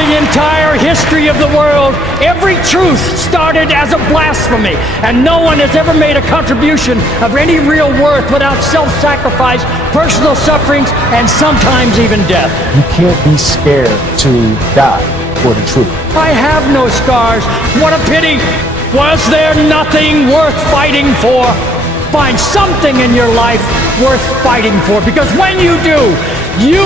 the entire history of the world, every truth started as a blasphemy, and no one has ever made a contribution of any real worth without self-sacrifice, personal sufferings, and sometimes even death. You can't be scared to die for the truth. I have no scars. What a pity. Was there nothing worth fighting for? Find something in your life worth fighting for, because when you do, you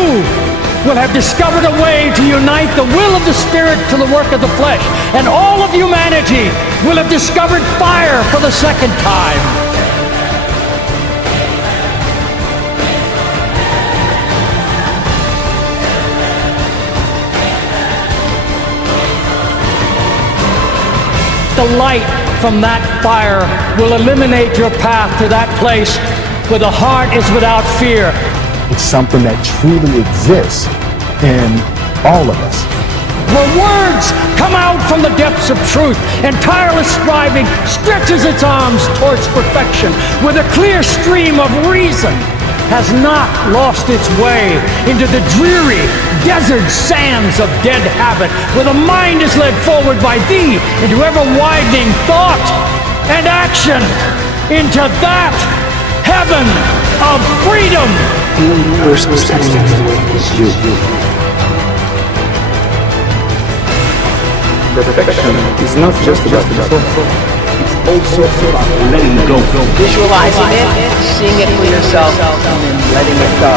will have discovered a way to unite the will of the Spirit to the work of the flesh, and all of humanity will have discovered fire for the second time. The light from that fire will illuminate your path to that place where the heart is without fear. It's something that truly exists in all of us. Where words come out from the depths of truth, and tireless striving stretches its arms towards perfection, where the clear stream of reason has not lost its way into the dreary desert sands of dead habit, where the mind is led forward by thee into ever-widening thought and action, into that heaven of freedom. The only person standing in the way is you. Perfection is not just about control. It's also about letting go. Visualizing it, seeing it for yourself, and then letting it go.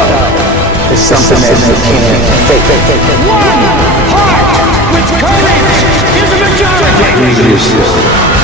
It's something that you can't fake. One heart with courage is a majority.